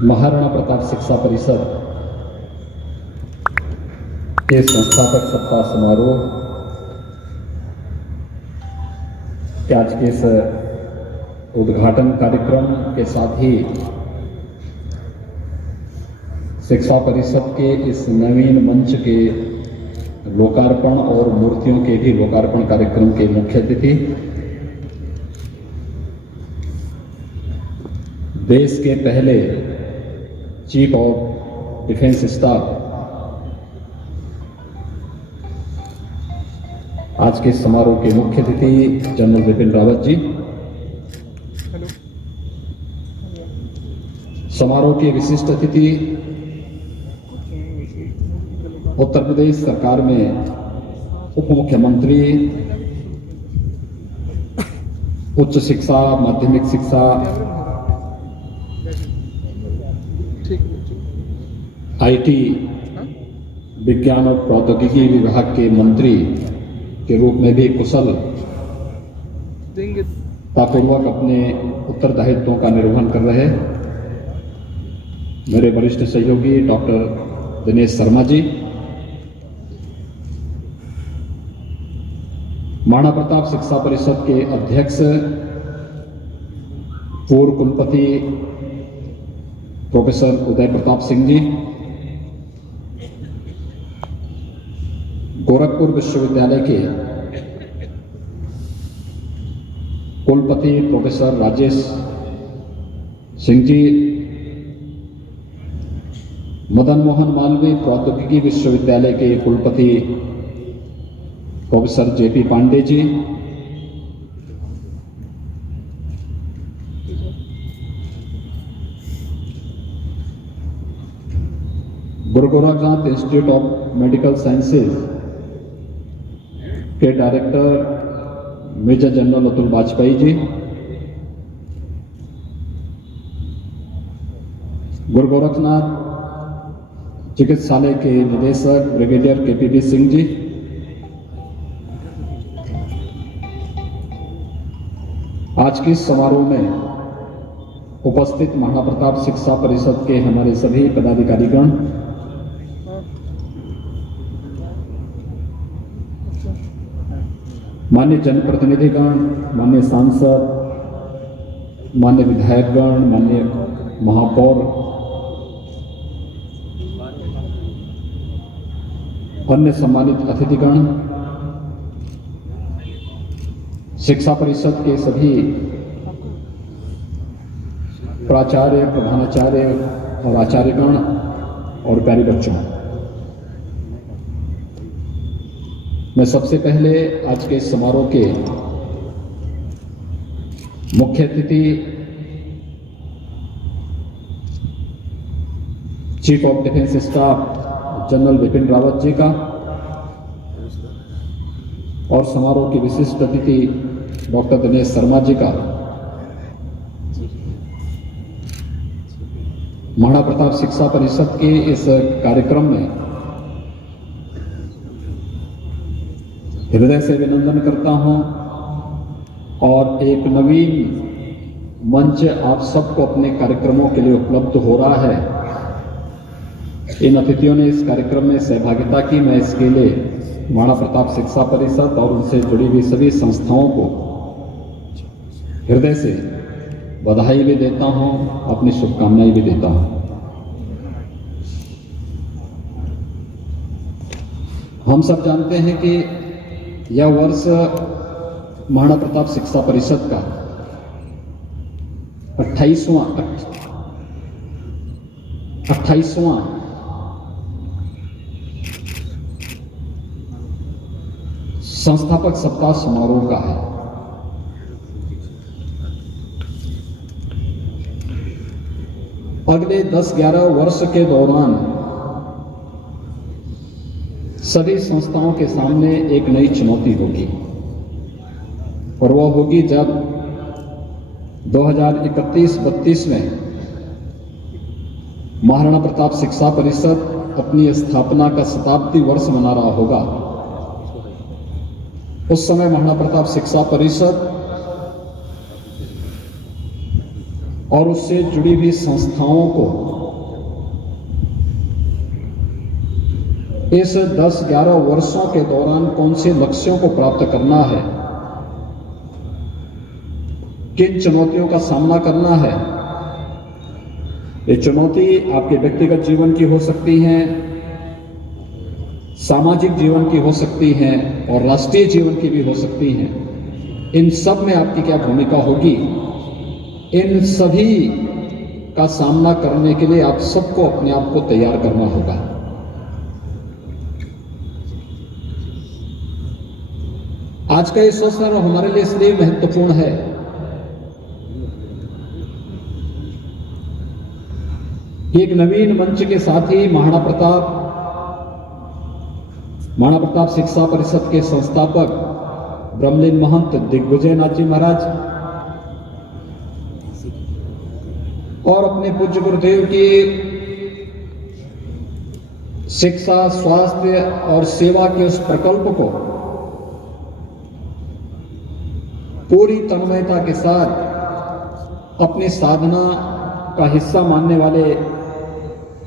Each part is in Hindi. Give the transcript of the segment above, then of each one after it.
महाराणा प्रताप शिक्षा परिषद के संस्थापक सप्ताह समारोह के आज के इस उद्घाटन कार्यक्रम के साथ ही शिक्षा परिषद के इस नवीन मंच के लोकार्पण और मूर्तियों के भी लोकार्पण कार्यक्रम के मुख्य अतिथि देश के पहले चीफ ऑफ डिफेंस स्टाफ आज के समारोह के मुख्य अतिथि जनरल बिपिन रावत जी, समारोह के विशिष्ट अतिथि उत्तर प्रदेश सरकार में उप मुख्यमंत्री उच्च शिक्षा माध्यमिक शिक्षा आईटी विज्ञान और प्रौद्योगिकी विभाग के मंत्री के रूप में भी कुशलतापूर्वक अपने उत्तरदायित्वों का निर्वहन कर रहे मेरे वरिष्ठ सहयोगी डॉक्टर दिनेश शर्मा जी, महाराणा प्रताप शिक्षा परिषद के अध्यक्ष पूर्व कुलपति प्रोफेसर उदय प्रताप सिंह जी, गोरखपुर विश्वविद्यालय के कुलपति प्रोफेसर राजेश सिंह जी, मदन मोहन मालवीय प्रौद्योगिकी विश्वविद्यालय के कुलपति professor JP Pandey ji, Guru Gorakhnath institute of medical sciences के director major general Atul Vajpayee ji, Guru Gorakhnath चिकित्सालय के निदेशक ब्रिगेडियर केपीबी सिंह जी, आज के समारोह में उपस्थित महाराणा प्रताप शिक्षा परिषद के हमारे सभी पदाधिकारीगण, मान्य जनप्रतिनिधिगण, मान्य सांसद, मान्य विधायकगण, मान्य महापौर, अन्य सम्मानित अतिथिगण, शिक्षा परिषद के सभी प्राचार्य, प्रधानाचार्य और आचार्यगण और प्यारे बच्चों, मैं सबसे पहले आज के समारोह के मुख्य अतिथि chief of defence staff general Bipin Rawat ji का और समारोह के विशिष्ट अतिथि डॉक्टर दिनेश शर्मा जी का महाराणा प्रताप शिक्षा परिषद के इस कार्यक्रम में हृदय से अभिनंदन करता हूं और एक नवीन मंच आप सबको अपने कार्यक्रमों के लिए उपलब्ध हो रहा है। इन अतिथियों ने इस कार्यक्रम में सहभागिता की, मैं इसके लिए महाराणा प्रताप शिक्षा परिषद और उनसे जुड़ी हुई सभी संस्थाओं को हृदय से बधाई भी देता हूं, अपनी शुभकामनाएं भी देता हूं। हम सब जानते हैं कि यह वर्ष महाराणा प्रताप शिक्षा परिषद का 28वां संस्थापक सप्ताह समारोह का है। अगले 10-11 वर्ष के दौरान सभी संस्थाओं के सामने एक नई चुनौती होगी और वह होगी जब 2031-32 में महाराणा प्रताप शिक्षा परिषद अपनी स्थापना का शताब्दी वर्ष मना रहा होगा। उस समय महाराणा प्रताप शिक्षा परिषद और उससे जुड़ी हुई संस्थाओं को इस 10-11 वर्षों के दौरान कौन से लक्ष्यों को प्राप्त करना है, किन चुनौतियों का सामना करना है। ये चुनौती आपके व्यक्तिगत जीवन की हो सकती हैं, सामाजिक जीवन की हो सकती हैं और राष्ट्रीय जीवन की भी हो सकती हैं। इन सब में आपकी क्या भूमिका होगी, इन सभी का सामना करने के लिए आप सबको अपने आप को तैयार करना होगा। आज का ये अवसर हमारे लिए इसलिए महत्वपूर्ण है कि एक नवीन मंच के साथ ही महाराणा प्रताप शिक्षा परिषद के संस्थापक ब्रह्मलीन महंत दिग्विजय नाथ जी महाराज और अपने पूज्य गुरुदेव की शिक्षा, स्वास्थ्य और सेवा के उस प्रकल्प को पूरी तन्मयता के साथ अपनी साधना का हिस्सा मानने वाले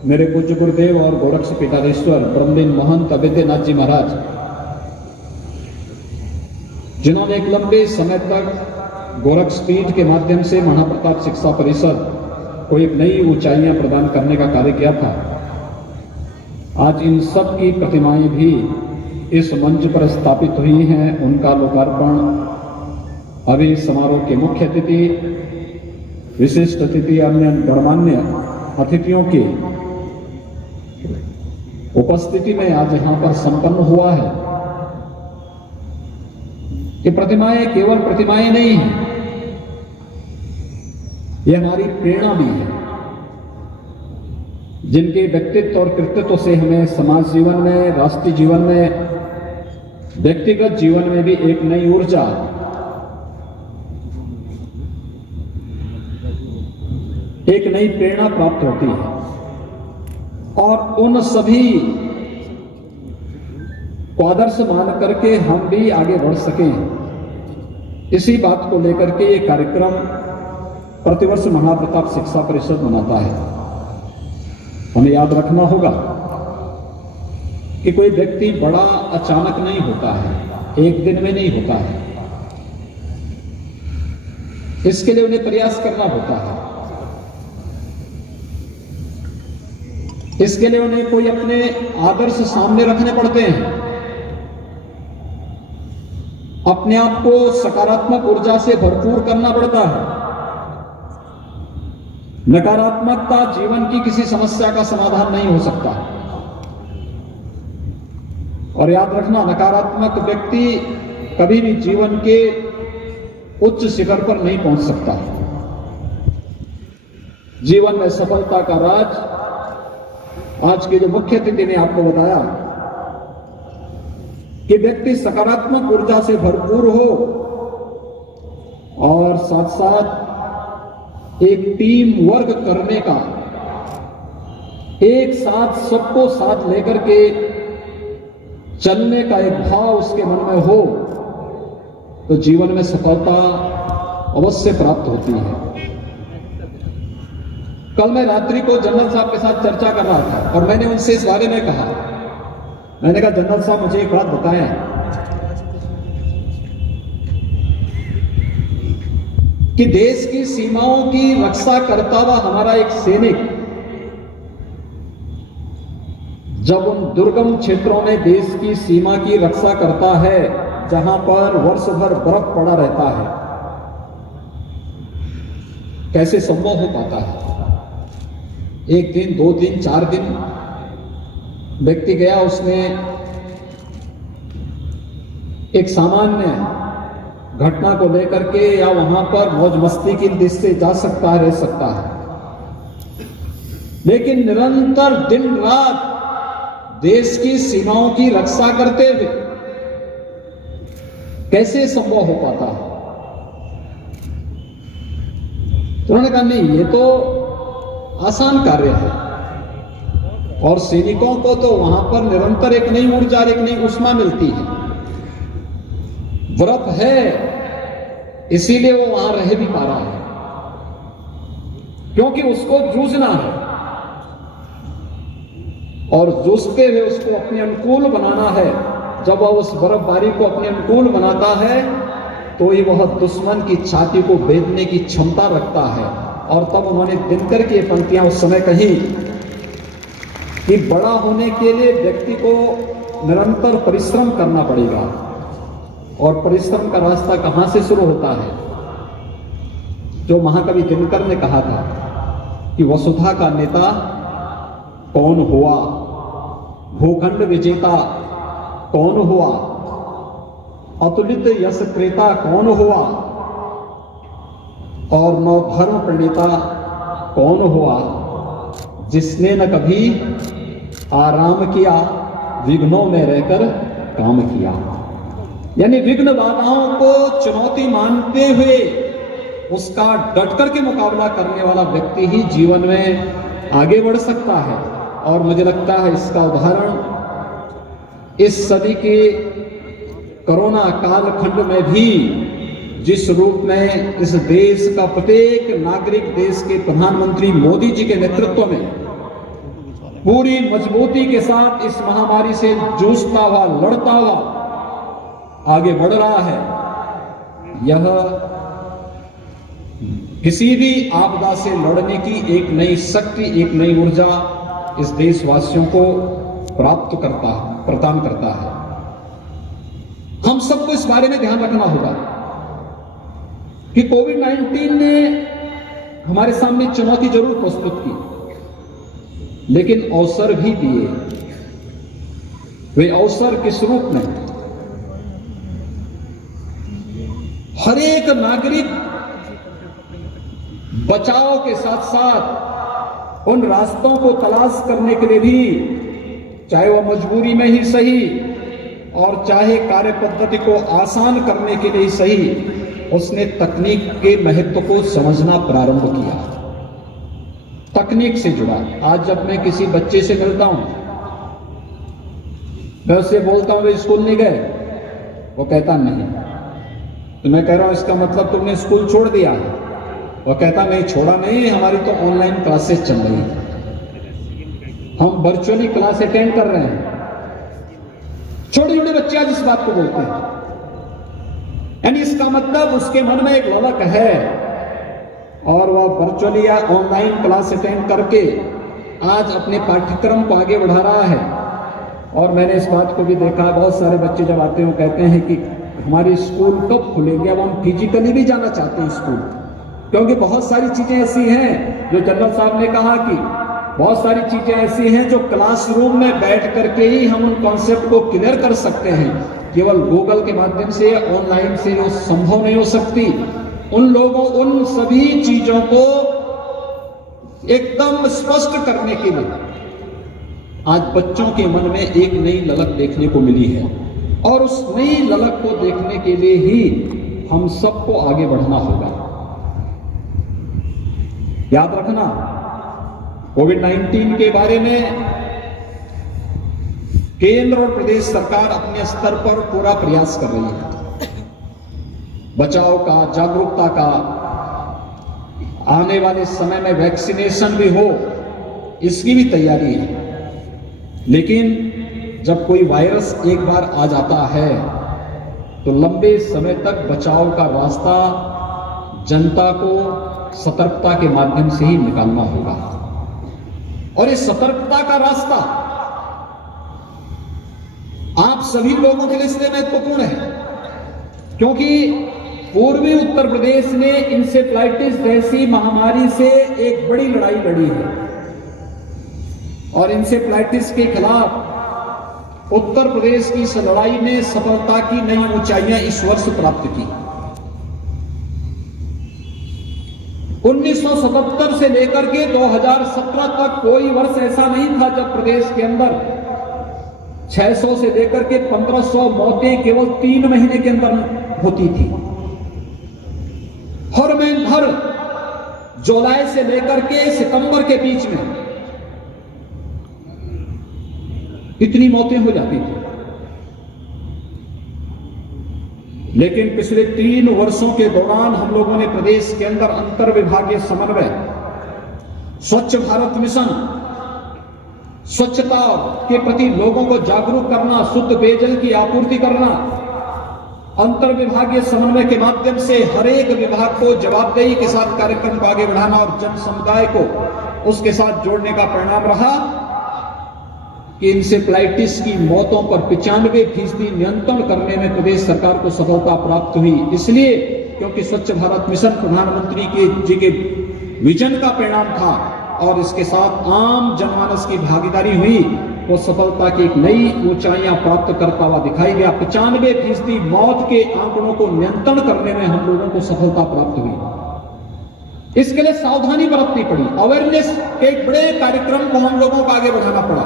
मेरे पूज्य गुरुदेव और गोरक्ष पीठाधीश्वर ब्रह्मलीन महंत अवैधनाथ जी महाराज, जिन्होंने एक लंबे समय तक गोरक्ष पीठ के माध्यम से महाराणा प्रताप शिक्षा परिषद को एक नई ऊंचाइयां प्रदान करने का कार्य किया था, आज इन सब की प्रतिमाएं भी इस मंच पर स्थापित हुई हैं। उनका लोकार्पण अभी समारोह के मुख्य अतिथि, विशिष्ट अतिथि, अन्य गणमान्य अतिथियों की उपस्थिति में आज यहां पर संपन्न हुआ है। ये प्रतिमाएं केवल प्रतिमाएं नहीं हैं, ये हमारी प्रेरणा भी है, जिनके व्यक्तित्व और कृतित्व से हमें समाज जीवन में, राष्ट्रीय जीवन में, व्यक्तिगत जीवन में भी एक नई ऊर्जा, एक नई प्रेरणा प्राप्त होती है। और उन सभी को आदर्श मान करके हम भी आगे बढ़ सकें, इसी बात को लेकर के ये कार्यक्रम प्रतिवर्ष महाराणा प्रताप शिक्षा परिषद मनाता है। हमें याद रखना होगा कि कोई व्यक्ति बड़ा अचानक नहीं होता है, एक दिन में नहीं होता है, इसके लिए उन्हें प्रयास करना होता है। इसके लिए उन्हें कोई अपने आदर्श सामने रखने पड़ते हैं, अपने आप को सकारात्मक ऊर्जा से भरपूर करना पड़ता है। नकारात्मकता जीवन की किसी समस्या का समाधान नहीं हो सकता। और याद रखना, नकारात्मक व्यक्ति कभी भी जीवन के उच्च शिखर पर नहीं पहुंच सकता। जीवन में सफलता का राज आज के जो मुख्य अतिथि ने आपको बताया कि व्यक्ति सकारात्मक ऊर्जा से भरपूर हो और साथ साथ एक टीम वर्क करने का, एक साथ सबको साथ लेकर के चलने का एक भाव उसके मन में हो, तो जीवन में सफलता अवश्य प्राप्त होती है। कल मैं रात्रि को जनरल साहब के साथ चर्चा कर रहा था और मैंने उनसे इस बारे में कहा, मैंने कहा जनरल साहब मुझे एक बात बताएं कि देश की सीमाओं की रक्षा करता हुआ हमारा एक सैनिक जब उन दुर्गम क्षेत्रों में देश की सीमा की रक्षा करता है जहां पर वर्ष भर बर्फ पड़ा रहता है, कैसे संभव हो पाता है? एक दिन, 2 दिन, 4 दिन व्यक्ति गया, उसने एक सामान्य घटना को लेकर के या वहां पर मौज मस्ती की दृष्टि से जा सकता है, रह सकता है, लेकिन निरंतर दिन रात देश की सीमाओं की रक्षा करते हुए कैसे संभव हो पाता है? तो उन्होंने कहा नहीं, ये तो आसान कार्य है और सैनिकों को तो वहां पर निरंतर एक नई ऊर्जा, एक नई ऊष्मा मिलती है। व्रत है इसीलिए वो वहां रह भी पा रहा है। क्योंकि उसको जूझना है और जूझते हुए उसको अपने अनुकूल बनाना है। जब वह उस बर्फबारी को अपने अनुकूल बनाता है तो ही वह दुश्मन की छाती को भेदने की क्षमता रखता है। और तब उन्होंने दिनकर की ये पंक्तियां उस समय कही कि बड़ा होने के लिए व्यक्ति को निरंतर परिश्रम करना पड़ेगा। और परिश्रम का रास्ता कहां से शुरू होता है? जो महाकवि दिनकर ने कहा था कि वसुधा का नेता कौन हुआ, भूखंड विजेता कौन हुआ, अतुलित यश क्रेता कौन हुआ और नवधर्म प्रणेता कौन हुआ, जिसने न कभी आराम किया, विघ्नों में रहकर काम किया। यानी विघ्न बाधाओं को चुनौती मानते हुए उसका डटकर के मुकाबला करने वाला व्यक्ति ही जीवन में आगे बढ़ सकता है। और मुझे लगता है इसका उदाहरण इस सदी के कोरोना कालखंड में भी जिस रूप में इस देश का प्रत्येक नागरिक देश के प्रधानमंत्री मोदी जी के नेतृत्व में पूरी मजबूती के साथ इस महामारी से जूझता हुआ, लड़ता हुआ आगे बढ़ रहा है, यह किसी भी आपदा से लड़ने की एक नई शक्ति, एक नई ऊर्जा इस देशवासियों को प्रदान करता है। हम सबको इस बारे में ध्यान रखना होगा कि कोविड-19 ने हमारे सामने चुनौती जरूर प्रस्तुत की, लेकिन अवसर भी दिए। वे अवसर किस रूप में? हर एक नागरिक बचाव के साथ साथ उन रास्तों को तलाश करने के लिए भी, चाहे वह मजबूरी में ही सही और चाहे कार्य पद्धति को आसान करने के लिए सही, उसने तकनीक के महत्व को समझना प्रारंभ किया, तकनीक से जुड़ा। आज जब मैं किसी बच्चे से मिलता हूं, मैं उससे बोलता हूं वे स्कूल नहीं गए, वो कहता नहीं। तो मैं कह रहा हूं इसका मतलब तुमने स्कूल छोड़ दिया? वो कहता नहीं, छोड़ा नहीं, हमारी तो ऑनलाइन क्लासेस चल रही है, हम वर्चुअली क्लास अटेंड कर रहे हैं। छोटे छोटे बच्चे आज इस बात को बोलते हैं। यानी इसका मतलब उसके मन में एक ललक है और वह वर्चुअली या ऑनलाइन क्लास अटेंड करके आज अपने पाठ्यक्रम को आगे बढ़ा रहा है। और मैंने इस बात को भी देखा, बहुत सारे बच्चे जब आते हैं कहते हैं कि हमारे स्कूल कब खुलेंगे, अब हम फिजिकली भी जाना चाहते हैं स्कूल, क्योंकि बहुत सारी चीजें ऐसी हैं जो जनरल साहब ने कहा कि बहुत सारी चीजें ऐसी हैं जो क्लासरूम में बैठ करके ही हम उन कॉन्सेप्ट को क्लियर कर सकते हैं, केवल गूगल के माध्यम से, ऑनलाइन से जो संभव नहीं हो सकती। उन लोगों, उन सभी चीजों को एकदम स्पष्ट करने के लिए आज बच्चों के मन में एक नई ललक देखने को मिली है, और उस नई ललक को देखने के लिए ही हम सबको आगे बढ़ना होगा। याद रखना, कोविड-19 के बारे में केंद्र और प्रदेश सरकार अपने स्तर पर पूरा प्रयास कर रही है। बचाव का, जागरूकता का, आने वाले समय में वैक्सीनेशन भी हो, इसकी भी तैयारी है। लेकिन जब कोई वायरस एक बार आ जाता है तो लंबे समय तक बचाव का रास्ता जनता को सतर्कता के माध्यम से ही निकालना होगा। और इस सतर्कता का रास्ता आप सभी लोगों के लिए इसलिए महत्वपूर्ण है क्योंकि पूर्वी उत्तर प्रदेश ने इंसेफ्लाइटिस जैसी महामारी से एक बड़ी लड़ाई लड़ी है, और इंसेफ्लाइटिस के खिलाफ उत्तर प्रदेश की इस लड़ाई ने सफलता की नई ऊंचाइयां इस वर्ष प्राप्त की। 1977 से लेकर के 2017 तक कोई वर्ष ऐसा नहीं था जब प्रदेश के अंदर 600 से लेकर के 1500 मौतें केवल 3 महीने के अंदर होती थी। हर जुलाई से लेकर के सितंबर के बीच में इतनी मौतें हो जाती थी। लेकिन पिछले 3 वर्षों के दौरान हम लोगों ने प्रदेश के अंदर अंतर विभागीय समन्वय स्वच्छ भारत मिशन, स्वच्छता के प्रति लोगों को जागरूक करना, शुद्ध पेयजल की आपूर्ति करना, अंतर विभागीय समन्वय के माध्यम से हर एक विभाग को जवाबदेही के साथ कार्यक्रम को आगे बढ़ाना और जन समुदाय को उसके साथ जोड़ने का परिणाम रहा कि इंसेफ्लाइटिस की मौतों पर 95% नियंत्रण करने में प्रदेश सरकार को सफलता प्राप्त हुई। इसलिए क्योंकि स्वच्छ भारत मिशन प्रधानमंत्री जी के विजन का परिणाम था और इसके साथ आम जनमानस की भागीदारी हुई, वो सफलता की एक नई ऊंचाइयां प्राप्त करता हुआ दिखाई दिया। 95% मौत के आंकड़ों को नियंत्रण करने में हम लोगों को सफलता प्राप्त हुई। इसके लिए सावधानी बरतनी पड़ी, अवेयरनेस के एक बड़े कार्यक्रम को हम लोगों को आगे बढ़ाना पड़ा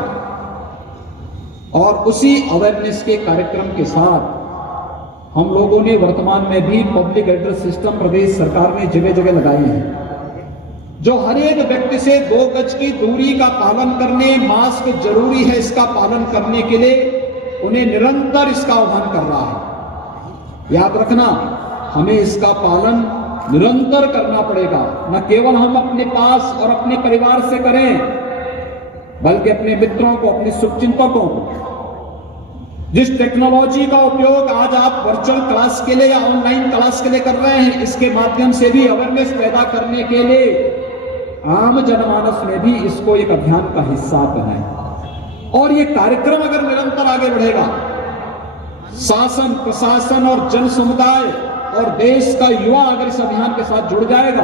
और उसी अवेयरनेस के कार्यक्रम के साथ हम लोगों ने वर्तमान में भी पब्लिक एड्रेस सिस्टम प्रदेश सरकार ने जगह जगह लगाए हैं, जो हर एक व्यक्ति से 2 गज की दूरी का पालन करने, मास्क जरूरी है इसका पालन करने के लिए उन्हें निरंतर इसका आह्वान कर रहा है। याद रखना, हमें इसका पालन निरंतर करना पड़ेगा, न केवल हम अपने पास और अपने परिवार से करें, बल्कि अपने मित्रों को, अपने शुभचिंतकों को। जिस टेक्नोलॉजी का उपयोग आज आप वर्चुअल क्लास के लिए या ऑनलाइन क्लास के लिए कर रहे हैं, इसके माध्यम से भी अवेयरनेस पैदा करने के लिए आम जनमानस में भी इसको एक अभियान का हिस्सा बनाएं। और ये कार्यक्रम अगर निरंतर आगे बढ़ेगा, शासन, प्रशासन और जन समुदाय और देश का युवा अगर इस अभियान के साथ जुड़ जाएगा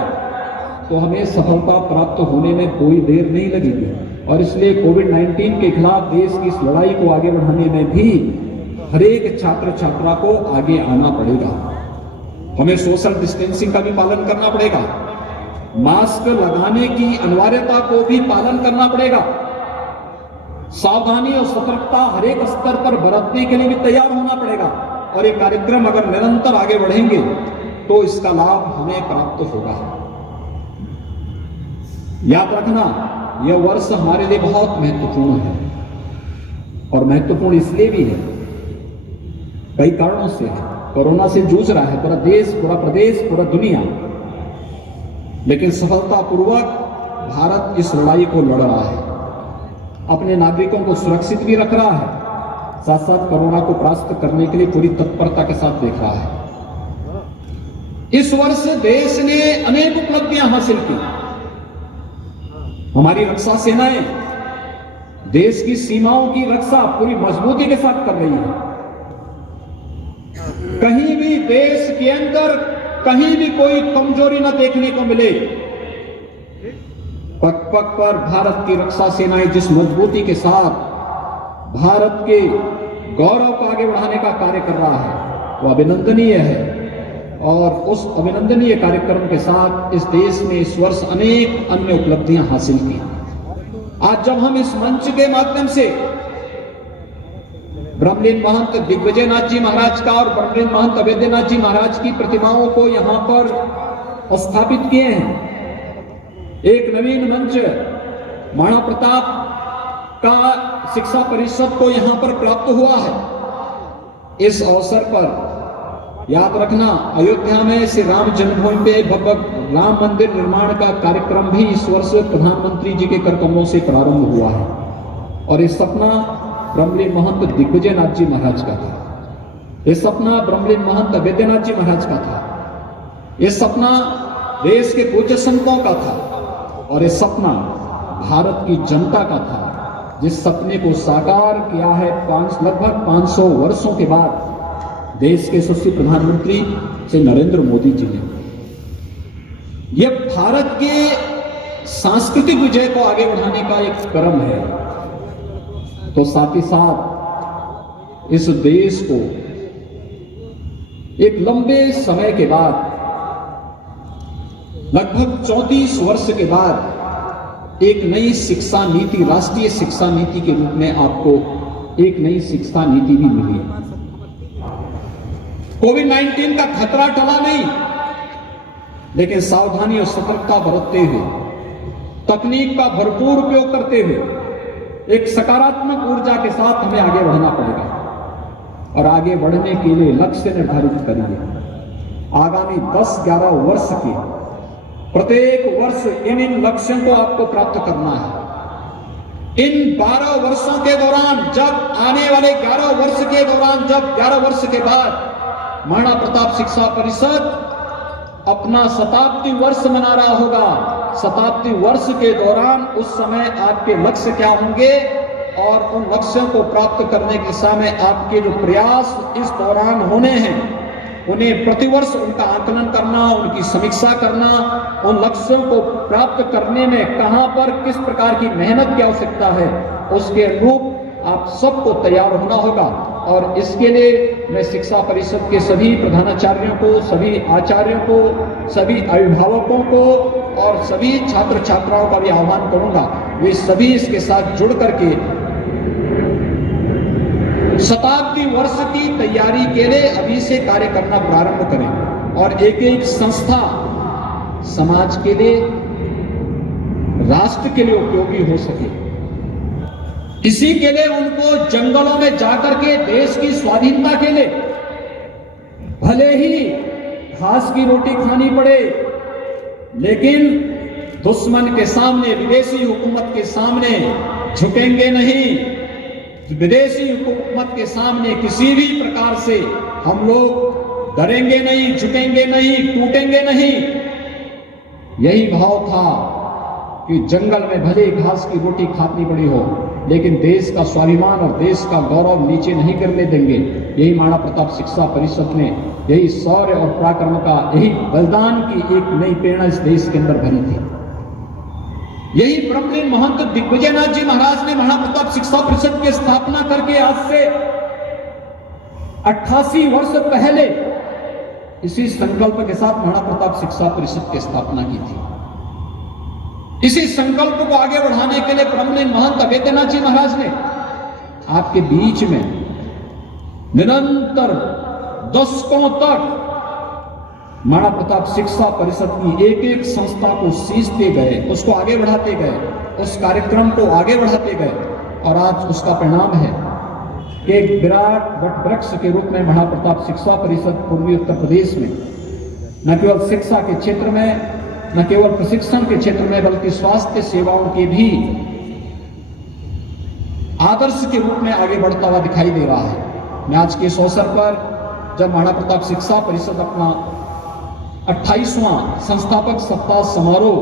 तो हमें सफलता प्राप्त होने में कोई देर नहीं लगेगी। और इसलिए कोविड-19 के खिलाफ देश की इस लड़ाई को आगे बढ़ाने में भी हर एक छात्र छात्रा को आगे आना पड़ेगा। हमें सोशल डिस्टेंसिंग का भी पालन करना पड़ेगा, मास्क लगाने की अनिवार्यता को भी पालन करना पड़ेगा, सावधानी और सतर्कता हर एक स्तर पर बरतने के लिए भी तैयार होना पड़ेगा। और ये कार्यक्रम अगर निरंतर आगे बढ़ेंगे तो इसका लाभ हमें प्राप्त होगा। याद रखना, यह वर्ष हमारे लिए बहुत महत्वपूर्ण है और महत्वपूर्ण इसलिए भी है, कई कारणों से है। कोरोना से जूझ रहा है पूरा देश, पूरा प्रदेश, पूरा दुनिया, लेकिन सफलतापूर्वक भारत इस लड़ाई को लड़ रहा है, अपने नागरिकों को सुरक्षित भी रख रहा है, साथ साथ कोरोना को परास्त करने के लिए पूरी तत्परता के साथ देख रहा है। इस वर्ष देश ने अनेक उपलब्धियां हासिल की। हमारी रक्षा सेनाएं देश की सीमाओं की रक्षा पूरी मजबूती के साथ कर रही है। कहीं भी देश के अंदर कहीं भी कोई कमजोरी न देखने को मिले। पग पग पर भारत की रक्षा सेनाएं जिस मजबूती के साथ भारत के गौरव को आगे बढ़ाने का कार्य कर रहा है वो अभिनंदनीय है। और उस अभिनंदनीय कार्यक्रम के साथ इस देश ने इस वर्ष अनेक अन्य उपलब्धियां हासिल की। आज जब हम इस मंच के माध्यम से ब्रह्मलीन महंत दिग्विजय नाथ जी महाराज का और ब्रह्मलीन महंत अवैधनाथ जी महाराज की प्रतिमाओं को यहां पर स्थापित किए हैं, एक नवीन मंच महाराणा प्रताप का शिक्षा परिषद को यहां पर प्राप्त हुआ है। इस अवसर पर याद रखना, अयोध्या में श्री राम जन्मभूमि पे भव्य राम मंदिर निर्माण का कार्यक्रम भी इस वर्ष प्रधानमंत्री जी के कर कमलों से प्रारंभ हुआ है। और ये सपना ब्रह्मलीन महंत दिग्विजय नाथ जी महाराज का था, ये सपना ब्रह्मलीन महंत अवैधनाथ जी महाराज का था, ये सपना देश के पूज्य संतों का था और ये सपना भारत की जनता का था, जिस सपने को साकार किया है लगभग 500 वर्षों के बाद देश के यशस्वी प्रधानमंत्री श्री नरेंद्र मोदी जी ने। यह भारत के सांस्कृतिक विजय को आगे बढ़ाने का एक क्रम है। तो साथ ही साथ इस देश को एक लंबे समय के बाद, लगभग 34 वर्ष के बाद एक नई शिक्षा नीति, राष्ट्रीय शिक्षा नीति के रूप में आपको एक नई शिक्षा नीति भी मिली है। कोविड-19 का खतरा टला नहीं, लेकिन सावधानी और सतर्कता बरतते हुए, तकनीक का भरपूर उपयोग करते हुए, एक सकारात्मक ऊर्जा के साथ हमें आगे बढ़ना पड़ेगा। और आगे बढ़ने के लिए लक्ष्य निर्धारित करिए। आगामी 10-11 वर्ष के प्रत्येक वर्ष इन लक्ष्यों को आपको प्राप्त करना है। इन 12 वर्षों के दौरान, जब आने वाले 11 वर्ष के दौरान, जब 11 वर्ष के बाद महाराणा प्रताप शिक्षा परिषद अपना शताब्दी वर्ष मना रहा होगा, शताब्दी वर्ष के दौरान उस समय आपके लक्ष्य क्या होंगे और उन लक्ष्यों को प्राप्त करने की दिशा में आपके जो प्रयास इस दौरान होने हैं, उन्हें प्रतिवर्ष उनका आकलन करना, उनकी समीक्षा करना, उन लक्ष्यों को प्राप्त करने में कहां पर किस प्रकार की मेहनत की आवश्यकता है, उसके अनुरूप आप सबको तैयार होना होगा। और इसके लिए मैं शिक्षा परिषद के सभी प्रधानाचार्यों को, सभी आचार्यों को, सभी अभिभावकों को और सभी छात्र छात्राओं का भी आह्वान करूंगा, वे सभी इसके साथ जुड़ करके शताब्दी वर्ष की तैयारी के लिए अभी से कार्य करना प्रारंभ करें और एक एक संस्था समाज के लिए, राष्ट्र के लिए उपयोगी हो सके। इसी के लिए उनको जंगलों में जाकर के देश की स्वाधीनता के लिए भले ही घास की रोटी खानी पड़े, लेकिन दुश्मन के सामने, विदेशी हुकूमत के सामने झुकेंगे नहीं। विदेशी हुकूमत के सामने किसी भी प्रकार से हम लोग डरेंगे नहीं, झुकेंगे नहीं, टूटेंगे नहीं। यही भाव था कि जंगल में भले घास की रोटी खानी पड़ी हो, लेकिन देश का स्वाभिमान और देश का गौरव नीचे नहीं गिरने देंगे। यही महाराणा प्रताप शिक्षा परिषद ने, यही शौर्य और पराक्रम का, यही बलिदान की एक नई प्रेरणा इस देश के अंदर भरी थी। यही ब्रह्मलीन महंत दिग्विजयनाथ जी महाराज ने महाराणा प्रताप शिक्षा परिषद की स्थापना करके आज से 88 वर्ष पहले इसी संकल्प के साथ महाराणा प्रताप शिक्षा परिषद की स्थापना की थी। इसी संकल्प को आगे बढ़ाने के लिए ब्रह्मलीन महंत अवेद्यनाथ जी महाराज ने आपके बीच में निरंतर दशकों तक महाराणा प्रताप शिक्षा परिषद की एक एक संस्था को सींचते गए, उसको आगे बढ़ाते गए, उस कार्यक्रम को आगे बढ़ाते गए और आज उसका परिणाम है कि एक विराट वट वृक्ष के रूप में महाराणा प्रताप शिक्षा परिषद पूर्वी उत्तर प्रदेश में न केवल शिक्षा के क्षेत्र में, न केवल प्रशिक्षण के क्षेत्र में, बल्कि स्वास्थ्य सेवाओं के भी आदर्श के रूप में आगे बढ़ता हुआ दिखाई दे रहा है। मैं आज के इस अवसर पर जब महाराणा प्रताप शिक्षा परिषद अपना 28वां संस्थापक सप्ताह समारोह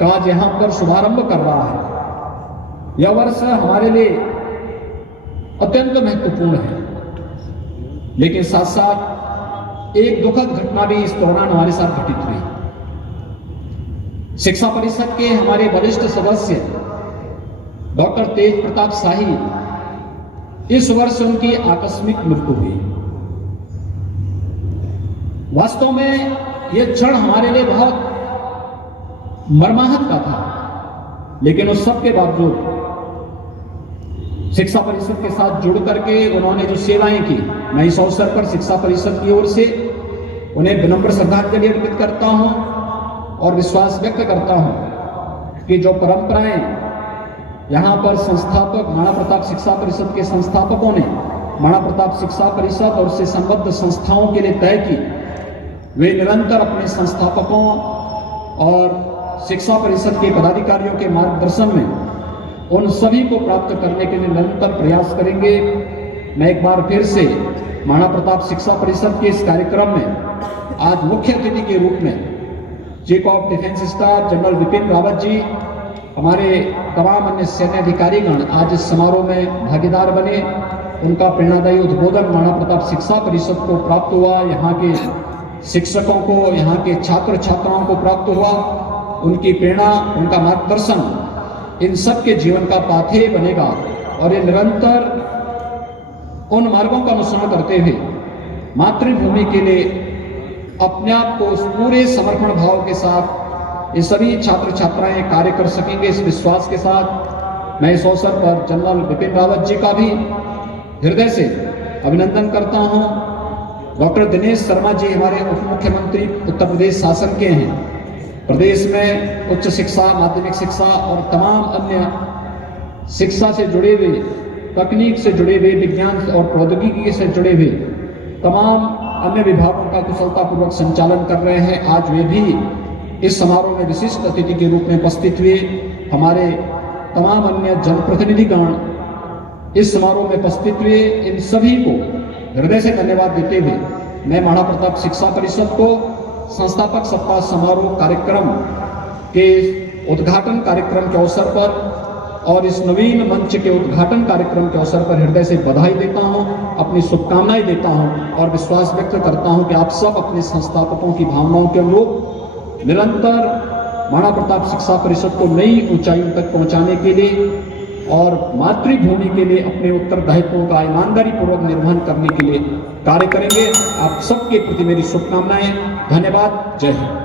का यहां पर शुभारंभ कर रहा है, यह वर्ष हमारे लिए अत्यंत महत्वपूर्ण है। लेकिन साथ साथ एक दुखद घटना भी इस दौरान हमारे साथ घटित हुई। शिक्षा परिषद के हमारे वरिष्ठ सदस्य डॉक्टर तेज प्रताप शाही, इस वर्ष उनकी आकस्मिक मृत्यु हुई। वास्तव में यह क्षण हमारे लिए बहुत मर्माहत का था, लेकिन उस सब के बावजूद शिक्षा परिषद के साथ जुड़ करके उन्होंने जो सेवाएं की, मैं इस अवसर पर शिक्षा परिषद की ओर से उन्हें विनम्र श्रद्धांजलि अर्पित करता हूं और विश्वास व्यक्त करता हूं कि जो परंपराएं यहां पर संस्थापक महाराणा प्रताप शिक्षा परिषद के संस्थापकों ने महाराणा प्रताप शिक्षा परिषद और उससे संबद्ध संस्थाओं के लिए तय की, वे निरंतर अपने संस्थापकों और शिक्षा परिषद के पदाधिकारियों के मार्गदर्शन में उन सभी को प्राप्त करने के लिए निरंतर प्रयास करेंगे। मैं एक बार फिर से महाराणा प्रताप शिक्षा परिषद के इस कार्यक्रम में आज मुख्य अतिथि के रूप में chief of defence staff general Bipin Rawat ji, हमारे तमाम अन्य सैन्य अधिकारीगण आज इस समारोह में भागीदार बने। उनका प्रेरणादायी उद्बोधन महाराणा प्रताप शिक्षा परिषद को प्राप्त हुआ, यहाँ के शिक्षकों को, यहाँ के छात्र छात्राओं को प्राप्त हुआ। उनकी प्रेरणा, उनका मार्गदर्शन इन सब के जीवन का पाथेय बनेगा और ये निरंतर उन मार्गों का अनुसरण करते हुए मातृभूमि के लिए अपने आप को उस पूरे समर्पण भाव के साथ ये सभी छात्र छात्राएं कार्य कर सकेंगे। इस विश्वास के साथ मैं इस अवसर पर जनरल बिपिन रावत जी का भी हृदय से अभिनंदन करता हूं। डॉक्टर दिनेश शर्मा जी हमारे उप मुख्यमंत्री उत्तर प्रदेश शासन के हैं। प्रदेश में उच्च शिक्षा, माध्यमिक शिक्षा और तमाम अन्य शिक्षा से जुड़े हुए, तकनीक से जुड़े हुए, विज्ञान और प्रौद्योगिकी से जुड़े हुए तमाम अन्य विभागों का कुशलतापूर्वक संचालन कर रहे हैं। आज वे भी इस समारोह में विशिष्ट अतिथि के रूप में उपस्थित हुए हमारे तमाम अन्य जनप्रतिनिधिगण, इस समारोह में उपस्थित हुए इन सभी को हृदय से धन्यवाद देते हुए मैं महाराणा प्रताप शिक्षा परिषद को संस्थापक सप्ताह समारोह कार्यक्रम के उद्घाटन कार्यक्रम के अवसर पर और इस नवीन मंच के उद्घाटन कार्यक्रम के अवसर पर हृदय से बधाई देता हूं, अपनी शुभकामनाएं देता हूं और विश्वास व्यक्त करता हूं कि आप सब अपने संस्थापकों की भावनाओं के अनुरूप निरंतर महाराणा प्रताप शिक्षा परिषद को नई ऊंचाइयों तक पहुंचाने के लिए और मातृभूमि के लिए अपने उत्तरदायित्वों का ईमानदारी पूर्वक निर्वहन करने के लिए कार्य करेंगे। आप सबके प्रति मेरी शुभकामनाएं। धन्यवाद। जय हिंद।